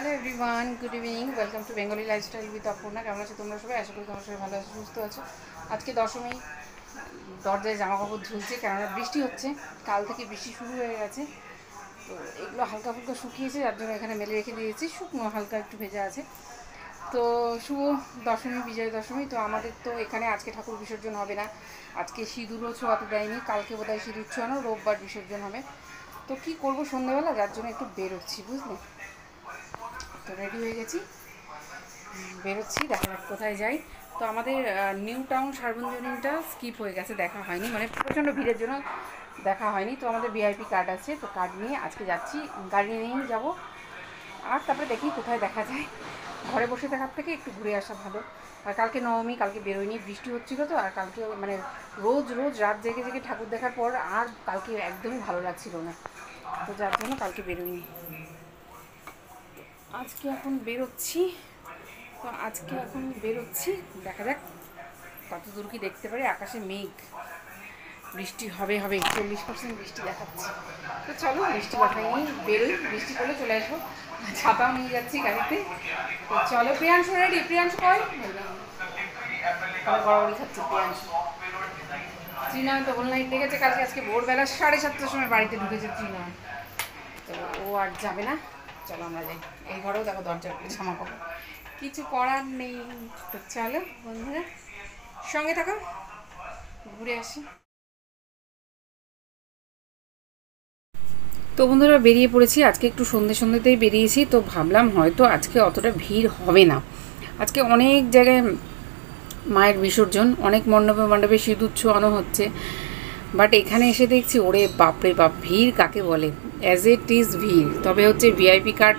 Hello everyone, good evening. Welcome to Bengali lifestyle with Aparna. কেমন আছো তোমরা সবাই? আশা করি তোমরা সবাই ভালো আছো, সুস্থ আছো। আজকে দশমী, দরজায় জামা কাপড় ঝুলছে, কেননা বৃষ্টি হচ্ছে। কাল থেকে বৃষ্টি শুরু হয়ে গেছে, তো এগুলো হালকা ফুলকা শুকিয়েছে, যার জন্য এখানে মেলে রেখে দিয়েছি। শুকনো হালকা একটু ভেজা আছে। তো শুভ দশমী, বিজয় দশমী। তো আমাদের তো এখানে আজকে ঠাকুর বিসর্জন হবে না, আজকে সিঁদুরও ছোঁয়াতে দেয়নি। কালকে বোধহয় সিঁদুর ছোঁয়ানো, রোববার বিসর্জন হবে। তো কী করবো সন্ধ্যেবেলা, যার জন্য একটু বেরোচ্ছি, বুঝলে। তো রেডি হয়ে গেছি, বেরোচ্ছি, দেখা যাক কোথায় যাই। তো আমাদের নিউ টাউন সার্বজনীনটা স্কিপ হয়ে গেছে, দেখা হয়নি, মানে প্রচণ্ড ভিড়ের জন্য দেখা হয়নি। তো আমাদের ভিআইপি কার্ড আছে, তো কার্ড নিয়ে আজকে যাচ্ছি, গাড়ি নিয়েই যাব। আর তারপরে দেখি কোথায় দেখা যায়। ঘরে বসে থাকার থেকে একটু ঘুরে আসা ভালো। আর কালকে নবমী, কালকে বেরোয়নি, বৃষ্টি হচ্ছিলো তো। আর কালকে মানে রোজ রোজ রাত জেগে জেগে ঠাকুর দেখার পর আর কালকে একদমই ভালো লাগছিল না, তো যার জন্য কালকে বেরোয়নি। আজকে এখন বেরোচ্ছি, তো আজকে এখন বেরোচ্ছি, দেখা যাক কত দূর কি দেখতে পারি। আকাশে মেঘ, বৃষ্টি হবে হবে, 40% বৃষ্টি দেখাচ্ছে। তো চলো, বৃষ্টি দেখাই নিই, বেরোই, বৃষ্টি পড়লে চলে আসবো। ছাতাও নিয়ে যাচ্ছি গাড়িতে। তো চলো, প্রিয়াংশু রেডি? প্রিয়াংশু কয় গড়াগড়ি খাচ্ছে প্রিয়াংশু। ত্রিনয়ন তো হোল নাইট লেগেছে কালকে, আজকে ভোরবেলা 7:30টার সময় বাড়িতে ঢুকেছে ত্রিনয়ন। তো ও আর যাবে না, চলো আমরা যাই। এই ঘরেও দেখো দরজার জামা কাপড়, কিছু করার নেই। তো চলো বন্ধুরা, সঙ্গে থাকো, ঘুরে আসি। তো বন্ধুরা, বেরিয়ে পড়েছি। আজকে একটু সন্ধ্যেতেই বেরিয়েছি, তো ভাবলাম হয়তো আজকে অতটা ভিড় হবে না। আজকে অনেক জায়গায় মায়ের বিসর্জন, অনেক মণ্ডপে মণ্ডপে সিঁদুর ছোঁয়ানো হচ্ছে। বাট এখানে এসে দেখছি, ওরে বাপরে বাপ, ভিড় কাকে বলে! অ্যাজ ইট ইজ ভিড়। তবে হচ্ছে ভিআইপি কার্ড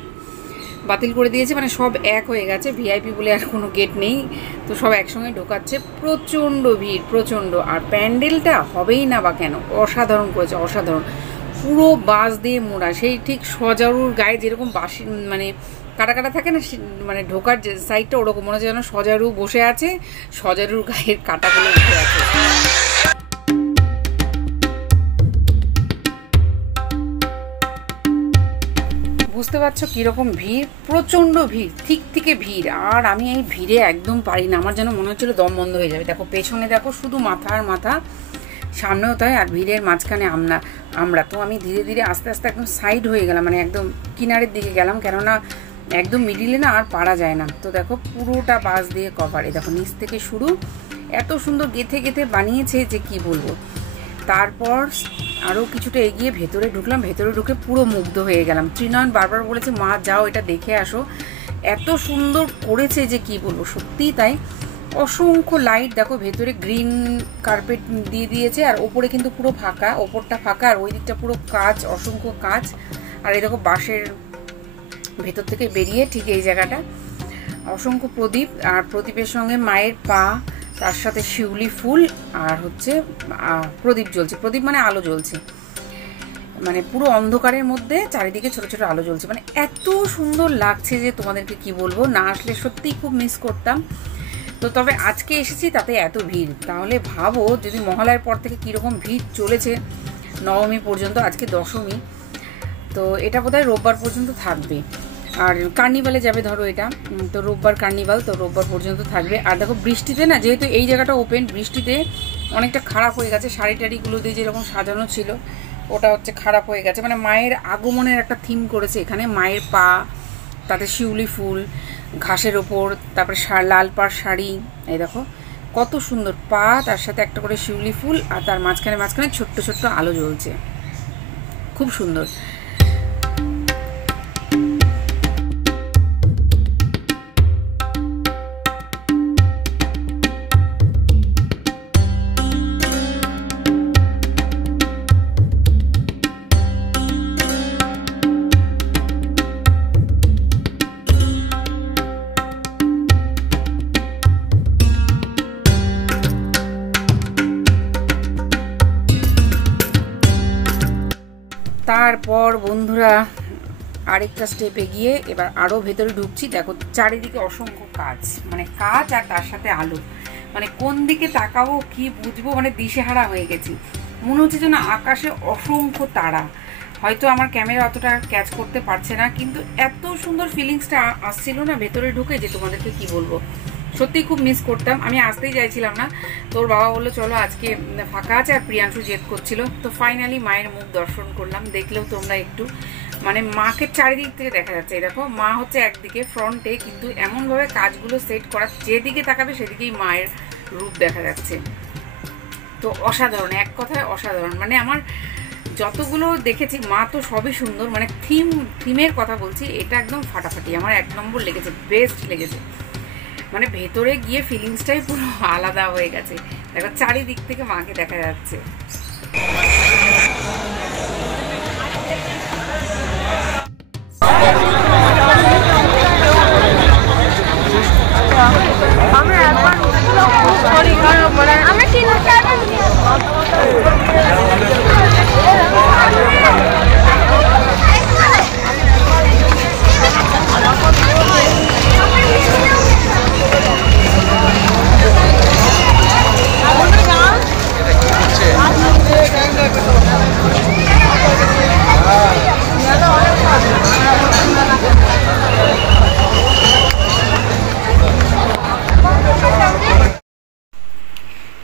বাতিল করে দিয়েছে, মানে সব এক হয়ে গেছে, ভিআইপি বলে আর কোনো গেট নেই। তো সব একসঙ্গে ঢোকাচ্ছে, প্রচণ্ড ভিড়, প্রচণ্ড। আর প্যান্ডেলটা হবেই না বা কেন, অসাধারণ করেছে, অসাধারণ। পুরো বাঁশ দিয়ে মোড়া, সেই ঠিক সজারুর গায়ে যেরকম বাঁশি মানে কাটা কাটা থাকে না, মানে ঢোকার যে সাইডটা, ওরকম মনে হচ্ছে যেন সজারু বসে আছে, সজারুর গায়ের কাটাগুলো উঠে আছে। বুঝতে পারছো কীরকম ভিড়, প্রচণ্ড ভিড়, ঠিক থেকে ভিড়। আর আমি এই ভিড়ে একদম পারি না, আমার যেন মনে হচ্ছিলো দম বন্ধ হয়ে যাবে। দেখো পেছনে, দেখো শুধু মাথা আর মাথা, সামনেও তাই, আর ভিড়ের মাঝখানে আমরা তো আমি ধীরে ধীরে আস্তে আস্তে একদম সাইড হয়ে গেলাম, মানে একদম কিনারের দিকে গেলাম, কেননা একদম মিডিলে না আর পারা যায় না। তো দেখো পুরোটা বাস দিয়ে কভার, এই দেখো নিচ থেকে শুরু, এত সুন্দর গেথে গেথে বানিয়েছে যে কি বলবো। তারপর আরও কিছুটা এগিয়ে ভেতরে ঢুকলাম, ভেতরে ঢুকে পুরো মুগ্ধ হয়ে গেলাম। ত্রিনয়ন বারবার বলেছে, মা যাও এটা দেখে আসো, এত সুন্দর করেছে যে কি বলবো, সত্যিই তাই। অসংখ্য লাইট, দেখো ভেতরে গ্রিন কার্পেট দিয়ে দিয়েছে, আর ওপরে কিন্তু পুরো ফাঁকা, ওপরটা ফাঁকা, আর ওই দিকটা পুরো কাঁচ, অসংখ্য কাঁচ। আর এই দেখো বাঁশের ভেতর থেকে বেরিয়ে ঠিক এই জায়গাটা অসংখ্য প্রদীপ, আর প্রদীপের সঙ্গে মায়ের পা, তার সাথে শিউলি ফুল, আর হচ্ছে প্রদীপ জ্বলছে। প্রদীপ মানে আলো জ্বলছে, মানে পুরো অন্ধকারের মধ্যে চারিদিকে ছোট ছোট আলো জ্বলছে, মানে এত সুন্দর লাগছে যে তোমাদেরকে কি বলবো। না আসলে সত্যিই খুব মিস করতাম। তো তবে আজকে এসেছি, তাতে এত ভিড়, তাহলে ভাবো যদি মহালয়ার পর থেকে কীরকম ভিড় চলেছে নবমী পর্যন্ত। আজকে দশমী, তো এটা বোধহয় রোববার পর্যন্ত থাকবে। আর কার্নিভালে যাবে ধরো এটা, তো রোববার কার্নিভাল, তো রোববার পর্যন্ত থাকবে। আর দেখো বৃষ্টিতে না, যেহেতু এই জায়গাটা ওপেন, বৃষ্টিতে অনেকটা খারাপ হয়ে গেছে। শাড়ি টাড়িগুলো দিয়ে যেরকম সাজানো ছিল, ওটা হচ্ছে খারাপ হয়ে গেছে। মানে মায়ের আগমনের একটা থিম করেছে এখানে, মায়ের পা, তাতে শিউলি ফুল ঘাসের ওপর, তারপরে লাল পাড় শাড়ি, এই দেখো কত সুন্দর পা, তার সাথে একটা করে শিউলি ফুল, আর তার মাঝখানে মাঝখানে ছোট্ট ছোট্ট আলো জ্বলছে, খুব সুন্দর। তারপর বন্ধুরা আরেকটা স্টেপ এগিয়ে এবার আরও ভেতরে ঢুকছি। দেখো চারিদিকে অসংখ্য কাজ, মানে কাজ আর তার সাথে আলো, মানে কোন দিকে তাকাবো কি বুঝবো, মানে দিশেহারা হয়ে গেছি। মনে হচ্ছে যেন আকাশে অসংখ্য তারা, হয়তো আমার ক্যামেরা অতটা ক্যাচ করতে পারছে না, কিন্তু এত সুন্দর ফিলিংসটা আসছিল না ভেতরে ঢুকে, যে তোমাদেরকে কি বলবো। সত্যি খুব মিস করতাম। আমি আসতেই চাইছিলাম না, তোর বাবা বললো চলো আজকে ফাঁকা আছে, আর প্রিয়াংশু জেদ করছিল। তো ফাইনালি মায়ের মুখ দর্শন করলাম। দেখলেও তোমরা একটু, মানে মাকে চারিদিক থেকে দেখা যাচ্ছে। দেখো মা হচ্ছে একদিকে ফ্রন্টে, কিন্তু এমনভাবে কাজগুলো সেট করা, যেদিকে তাকাবে সেদিকেই মায়ের রূপ দেখা যাচ্ছে। তো অসাধারণ, এক কথায় অসাধারণ। মানে আমার যতগুলো দেখেছি মা তো সবই সুন্দর, মানে থিমের কথা বলছি, এটা একদম ফাটাফাটি, আমার 1 নম্বর লেগেছে, বেস্ট লেগেছে। মানে ভেতরে গিয়ে ফিলিংসটাই পুরো আলাদা হয়ে গেছে। দেখো চারিদিক থেকে মাকে দেখা যাচ্ছে।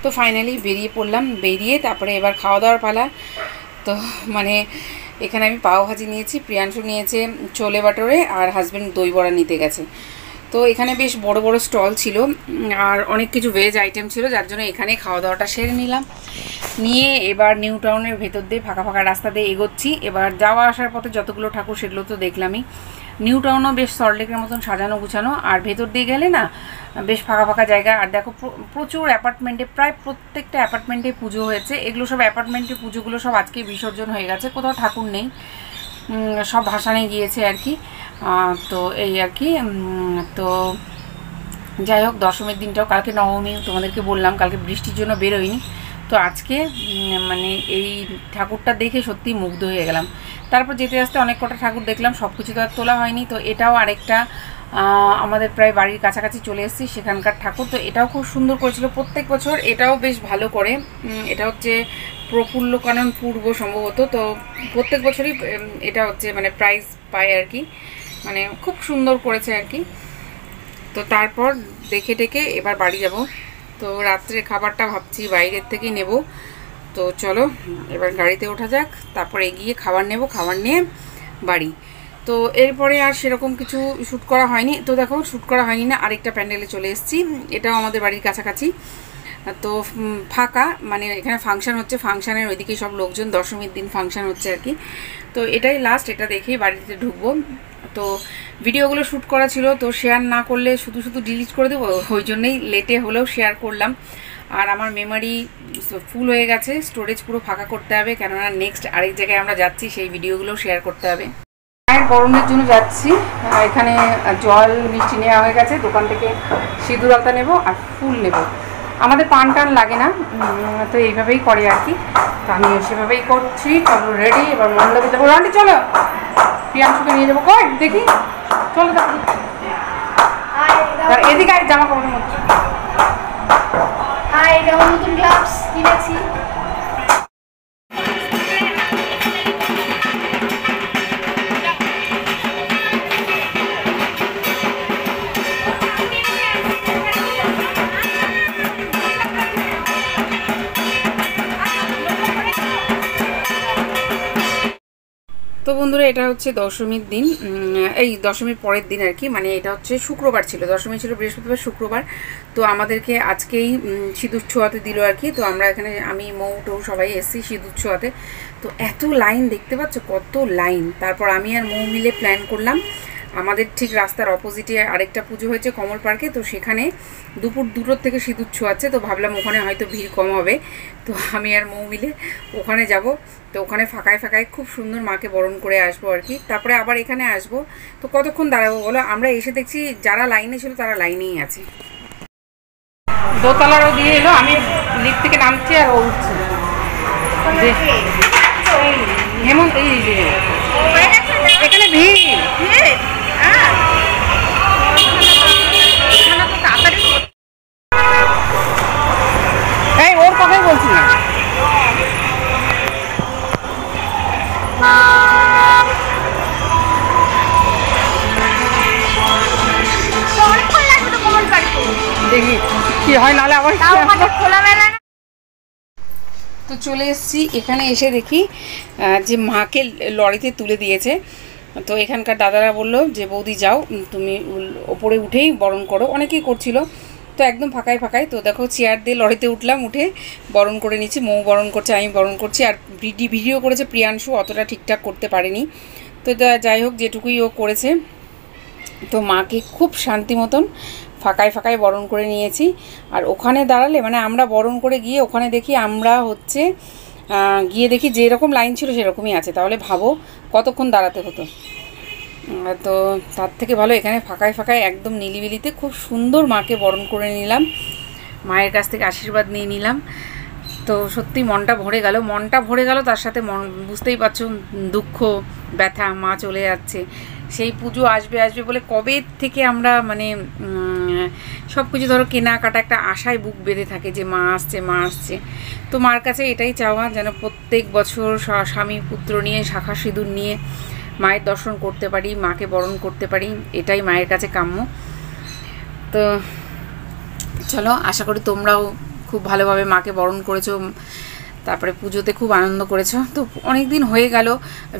তো ফাইনালি বেরিয়ে পড়লাম। বেরিয়ে তারপরে এবার খাওয়া দাওয়ার পালা। তো মানে এখানে আমি পাও ভাজি নিয়েছি, প্রিয়াংশু নিয়েছে ছোলে বাটোরে, আর হাজব্যান্ড দই বড়া নিতে গেছে। তো এখানে বেশ বড় বড় স্টল ছিল, আর অনেক কিছু ভেজ আইটেম ছিল, যার জন্য এখানে খাওয়া দাওয়াটা সেরে নিলাম। নিয়ে এবার নিউ টাউনের ভেতর দিয়ে ফাঁকা ফাঁকা রাস্তা দিয়ে এগোচ্ছি। এবার যাওয়া আসার পথে যতগুলো ঠাকুর সেগুলো তো দেখলামই। নিউ টাউনও বেশ সল্টলেকের মতন সাজানো গুছানো, আর ভেতর দিয়ে গেলে না বেশ ফাঁকা ফাঁকা জায়গা। আর দেখো প্রচুর অ্যাপার্টমেন্টে, প্রায় প্রত্যেকটা অ্যাপার্টমেন্টে পুজো হয়েছে। এগুলো সব অ্যাপার্টমেন্টের পুজোগুলো সব আজকে বিসর্জন হয়ে গেছে, কোথাও ঠাকুর নেই, সব ভাসানে গিয়েছে আর কি। তো এই আর কি। তো যাই হোক, দশমীর দিনটাও, কালকে নবমী, তোমাদেরকে বললাম কালকে বৃষ্টির জন্য বেরোয়নি। তো আজকে মানে এই ঠাকুরটা দেখে সত্যি মুগ্ধ হয়ে গেলাম। তারপর যেতে আসতে অনেক কটা ঠাকুর দেখলাম, সব কিছু তো আর তোলা হয়নি। তো এটাও আরেকটা আমাদের প্রায় বাড়ির কাছাকাছি চলে এসেছি, সেখানকার ঠাকুর। তো এটাও খুব সুন্দর করেছিল প্রত্যেক বছর, এটাও বেশ ভালো করে। এটা হচ্ছে প্রফুল্ল কানন পূর্ব সম্ভবত। তো প্রত্যেক বছরই এটা হচ্ছে মানে প্রাইজ পায় আর কি, মানে খুব সুন্দর করেছে আর কি। তো তারপর দেখে টেকে এবার বাড়ি যাব। তো রাত্রে খাবারটা ভাবছি বাইরের থেকেই নেব। তো চলো এবার গাড়িতে ওঠা যাক, তারপর এগিয়ে খাবার নেব, খাবার নিয়ে বাড়ি। তো এরপরে আর সেরকম কিছু শ্যুট করা হয়নি। তো দেখো শ্যুট করা হয়নি না, আরেকটা প্যান্ডেলে চলে এসেছি, এটাও আমাদের বাড়ির কাছাকাছি। তো ফাঁকা, মানে এখানে ফাংশান হচ্ছে, ফাংশানের ওইদিকে সব লোকজন, দশমীর দিন ফাংশান হচ্ছে আর কি। তো এটাই লাস্ট, এটা দেখেই বাড়িতে ঢুকবো। তো ভিডিওগুলো শ্যুট করা ছিল, তো শেয়ার না করলে শুধু শুধু ডিলিট করে দেবো, ওই জন্যই লেটে হলেও শেয়ার করলাম। আর আমার মেমোরি ফুল হয়ে গেছে, স্টোরেজ পুরো ফাঁকা করতে হবে, কেননা নেক্সট আরেক জায়গায় আমরা যাচ্ছি, সেই ভিডিওগুলো শেয়ার করতে হবে। মায়ের বরণের জন্য যাচ্ছি, এখানে জল মিষ্টি নেওয়া হয়ে গেছে, দোকান থেকে সিঁদুর আলতা নেবো আর ফুল নেব। আমাদের পান টান লাগে না, তো এইভাবেই করে আর কি। তো আমি সেভাবেই করছি। চলো রেডি, এবার মণ্ডপে যাবো। রান্টি চলো, প্রিয়াংশুকে নিয়ে যাবো, কই দেখি, চলো দেখি এদিকে আর জামা কাপড়ের মধ্যে। নতুন গ্লাভস কিনেছি। তো বন্ধুরা, এটা হচ্ছে দশমীর দিন, এই দশমীর পরের দিন আর কি। মানে এটা হচ্ছে শুক্রবার ছিল, দশমী ছিল বৃহস্পতিবার, শুক্রবার। তো আমাদেরকে আজকেই সিঁদুর ছোঁয়াতে দিল আর কি। তো আমরা এখানে, আমি মৌ টৌ সবাই এসেছি সিঁদুর ছোঁয়াতে। তো এত লাইন দেখতে পাচ্ছ, কত লাইন। তারপর আমি আর মৌ মিলে প্ল্যান করলাম, আমাদের ঠিক রাস্তার অপোজিটে আরেকটা পুজো হয়েছে কমল পার্কে, তো সেখানে দুপুর 2টোর থেকে সিঁদুর ছোঁয়াচ্ছে। তো ভাবলাম ওখানে হয়তো ভিড় কম হবে, তো আমি আর মৌ মিলে ওখানে যাব। তো ওখানে ফাঁকায় ফাঁকায় খুব সুন্দর মাকে বরণ করে আসবো আর কি। তারপরে আবার এখানে আসবো। তো কতক্ষণ দাঁড়াবো বলো, আমরা এসে দেখছি যারা লাইনে ছিল তারা লাইনেই আছে। দোতলারও দিয়ে এলো, আমি লিফট থেকে নামছি আর ও উঠছে। হেমন্ত, এখানে ভিড়, এই ওর কথাই বলছি না। হয়, নাহলে আবার তাও মানে খোলামেলা না। তো চলে এসেছি, এখানে এসে দেখি যে মাকে লরিতে তুলে দিয়েছে। তো এখানকার দাদারা বললো যে বৌদি যাও, তুমি ওপরে উঠেই বরণ করো, অনেকেই করছিল। তো একদম ফাঁকায় ফাঁকায়, তো দেখো চেয়ার দিয়ে লরিতে উঠলাম, উঠে বরণ করে নিচ্ছি। মৌ বরণ করছে, আমি বরণ করছি। আর ভিডিও করেছে প্রিয়াংশু, অতটা ঠিকঠাক করতে পারেনি। তো যাই হোক, যেটুকুই ও করেছে। তো মাকে খুব শান্তি মতন ফাঁকায় ফাঁকায় বরণ করে নিয়েছি। আর ওখানে দাঁড়ালে মানে আমরা বরণ করে গিয়ে ওখানে দেখি আমরা হচ্ছে গিয়ে দেখি যেরকম লাইন ছিল সেরকমই আছে। তাহলে ভাবো কতক্ষণ দাঁড়াতে হতো। তো তার থেকে ভালো এখানে ফাঁকায় ফাঁকায় একদম নিলিবিলিতে খুব সুন্দর মাকে বরণ করে নিলাম, মায়ের কাছ থেকে আশীর্বাদ নিয়ে নিলাম। তো সত্যি মনটা ভরে গেল, তার সাথে বুঝতেই পারছো দুঃখ ব্যথা, মা চলে যাচ্ছে। সেই পুজো আসবে বলে কবে থেকে আমরা মানে সব কিছু ধরো কেনাকাটা একটা আশায় বুক বেঁধে থাকে যে মা আসছে। তো মার কাছে এটাই চাওয়া যেন প্রত্যেক বছর স্বামী পুত্র নিয়ে শাখা সিঁদুর নিয়ে মায়ের দর্শন করতে পারি, মাকে বরণ করতে পারি, এটাই মায়ের কাছে কাম্য। তো চলো, আশা করি তোমরাও খুব ভালোভাবে মাকে বরণ করেছো, তারপরে পুজোতে খুব আনন্দ করেছো। তো অনেক দিন হয়ে গেল,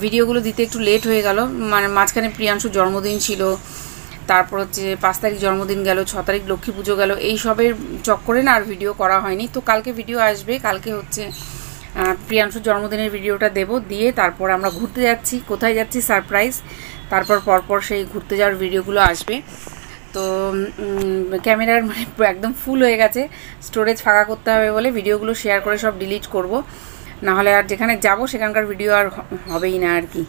ভিডিওগুলো দিতে একটু লেট হয়ে গেল, মানে মাঝখানে প্রিয়াংশুর জন্মদিন ছিল, তারপর হচ্ছে 5 তারিখ জন্মদিন গেল, 6 তারিখ লক্ষ্মী পুজো গেল, এই সবের চক্করে না আর ভিডিও করা হয়নি। তো কালকে ভিডিও আসবে, কালকে হচ্ছে প্রিয়াংশুর জন্মদিনের ভিডিওটা দিয়ে তারপর আমরা ঘুরতে যাচ্ছি। কোথায় যাচ্ছি সারপ্রাইজ, তারপর পরপর সেই ঘুরতে যাওয়ার ভিডিওগুলো আসবে। তো ক্যামেরার মানে একদম ফুল হয়ে গেছে, স্টোরেজ ফাঁকা করতে হবে বলে ভিডিওগুলো শেয়ার করে সব ডিলিট করব, নাহলে আর যেখানে যাব সেখানকার ভিডিও আর হবেই না আর কি,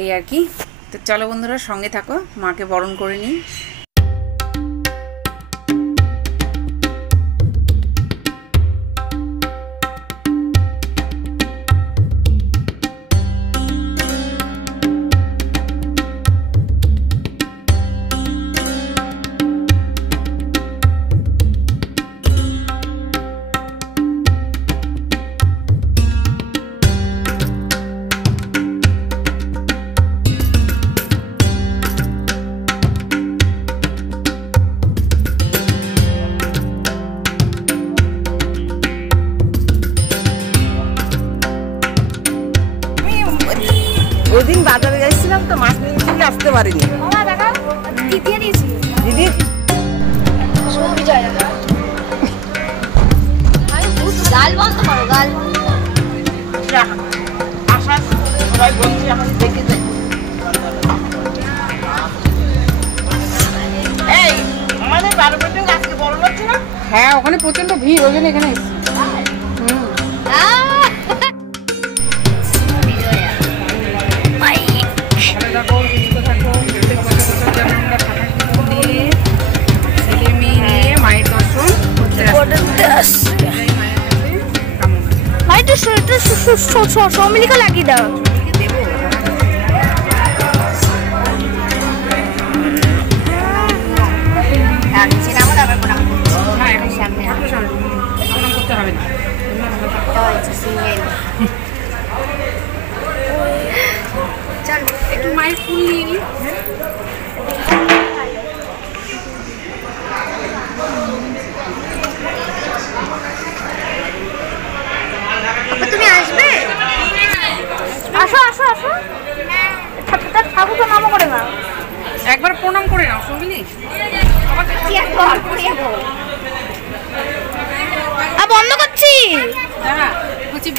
এই আর কি। তো চলো বন্ধুরা, সঙ্গে থাকো, মাকে বরণ করে নিই। ওদিন বাজারে গেছিলাম তো মাছ নিয়ে আসতে পারিনি। মামা দেখা দিয়ে দিয়েছি দিদি শুভ বিজয় গাল বন্ধ করো, গাল আশা সবাই বলছি আমার দেখে যাই। এই আমাদের 12 মিনিট আজকে বড় হচ্ছে না? হ্যাঁ, ওখানে প্রচণ্ড ভিড়, ওই জন্য এখানে এসেছি। সমিলিকা লাগিয়ে দাও। একটু মায়ের ফুল নিয়ে নি। তুমি আসবে? আসো আসো আসো, ঠাকুরকে নামও করে না, একবার প্রণাম করে নাও সমিলি। বন্ধ করছি। হ্যাঁ, বলছি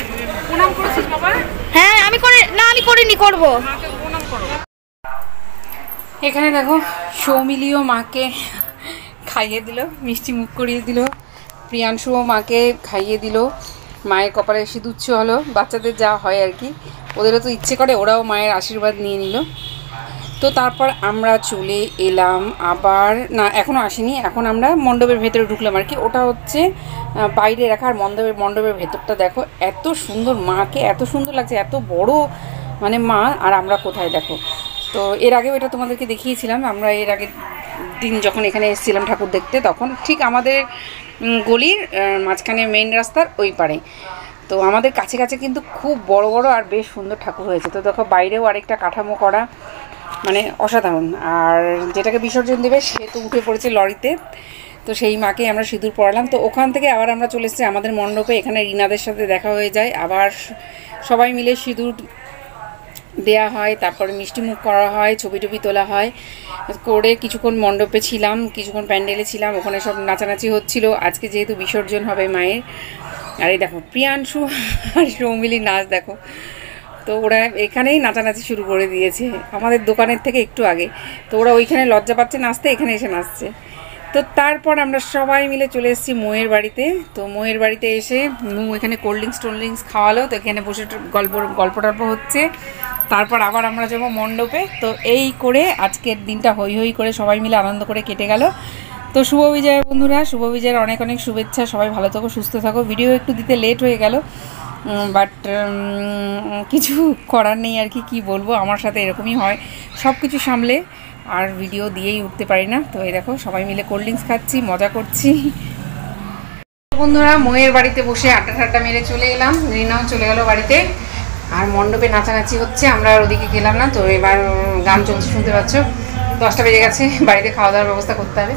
প্রণাম করেছিস বাবা? হ্যাঁ আমি করে না, আমি করিনি, করবো। প্রণাম করো। এখানে দেখো সৌমিলিও মাকে খাইয়ে দিল, মিষ্টি মুখ করিয়ে দিল, প্রিয়াংশুও মাকে খাইয়ে দিল, মায়ের কপালে সিঁদুর হলো, বাচ্চাদের যা হয় আর কি, ওদেরও তো ইচ্ছে করে, ওরাও মায়ের আশীর্বাদ নিয়ে নিল। তো তারপর আমরা চলে এলাম আবার, না এখনও আসিনি, এখন আমরা মণ্ডপের ভেতরে ঢুকলাম আর কি। ওটা হচ্ছে বাইরে রাখা, আর মণ্ডপের ভেতরটা দেখো এত সুন্দর, মাকে এত সুন্দর লাগছে, এত বড় মানে মা। আর আমরা কোথায় দেখো, তো এর আগেও এটা তোমাদেরকে দেখিয়েছিলাম, আমরা এর আগের দিন যখন এখানে এসেছিলাম ঠাকুর দেখতে, তখন ঠিক আমাদের গলির মাঝখানে মেইন রাস্তার ওই পারে। তো আমাদের কাছে কাছে কিন্তু খুব বড় বড় আর বেশ সুন্দর ঠাকুর হয়েছে। তো দেখো বাইরেও আরেকটা কাঠামো করা, মানে অসাধারণ। আর যেটাকে বিসর্জন দেবে সে তো উঠে পড়েছে লরিতে। তো সেই মাকে আমরা সিঁদুর পরালাম। তো ওখান থেকে আবার আমরা চলে এসেছি আমাদের মণ্ডপে। এখানে রিনাদের সাথে দেখা হয়ে যায়, আবার সবাই মিলে সিঁদুর দেয়া হয়, তারপরে মিষ্টি মুখ করা হয়, ছবি টবি তোলা হয়। করে কিছুক্ষণ মণ্ডপে ছিলাম, কিছুক্ষণ প্যান্ডেলে ছিলাম, ওখানে সব নাচানাচি হচ্ছিল। আজকে যেহেতু বিসর্জন হবে মায়ের। আর এই দেখো প্রিয়াংশু আর সৌমিলির নাচ দেখো। তো ওরা এখানেই নাচানাচি শুরু করে দিয়েছে আমাদের দোকানের থেকে একটু আগে। তো ওরা ওইখানে লজ্জা পাচ্ছে নাচতে, এখানে এসে নাচছে। তো তারপর আমরা সবাই মিলে চলে এসেছি মোয়ের বাড়িতে। তো মোয়ের বাড়িতে এসে এখানে কোল্ড ড্রিঙ্কস খাওয়ালো। তো এখানে বসে গল্প টল্প হচ্ছে। তারপর আবার আমরা যাবো মণ্ডপে। তো এই করে আজকের দিনটা হই হই করে সবাই মিলে আনন্দ করে কেটে গেল। তো শুভ বিজয় বন্ধুরা, শুভ বিজয়ের অনেক অনেক শুভেচ্ছা। সবাই ভালো থাকো, সুস্থ থাকো। ভিডিও একটু দিতে লেট হয়ে গেল, বাট কিছু করার নেই আর কি বলবো, আমার সাথে এরকমই হয়, সব কিছু সামলে আর ভিডিও দিয়েই উঠতে পারি না। তো এই দেখো সবাই মিলে কোল্ড ড্রিঙ্কস খাচ্ছি, মজা করছি। বন্ধুরা মোয়ের বাড়িতে বসে আড্ডা ঠাড্ডা মেরে চলে এলাম, রিনাও চলে গেল বাড়িতে। আর মণ্ডপে নাচানাচি হচ্ছে, আমরা আর ওদিকে গেলাম না। তো এবার গান চলছে, শুনতে পাচ্ছ। 10টা বেজে গেছে, বাড়িতে খাওয়া দাওয়ার ব্যবস্থা করতে হবে।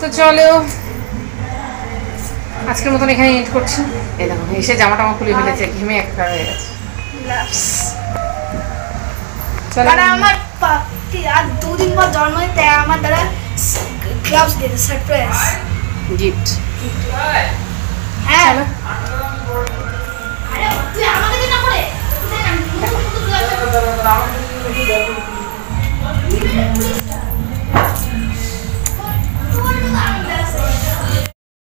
তো চলো আজকের মতন এখানে এন্ড করছি। এই দেখো এসে জামা টামা খুলে ফেলেছে, ঘেমে একটা হয়ে গেছে। আমার আর 2 দিন পর জন্মদিন, তাই আমার দাদা গ্লাভস দিয়েছে, সারপ্রাইজ গিফট। হ্যাঁ চলো তুই আমাকে দিন না করে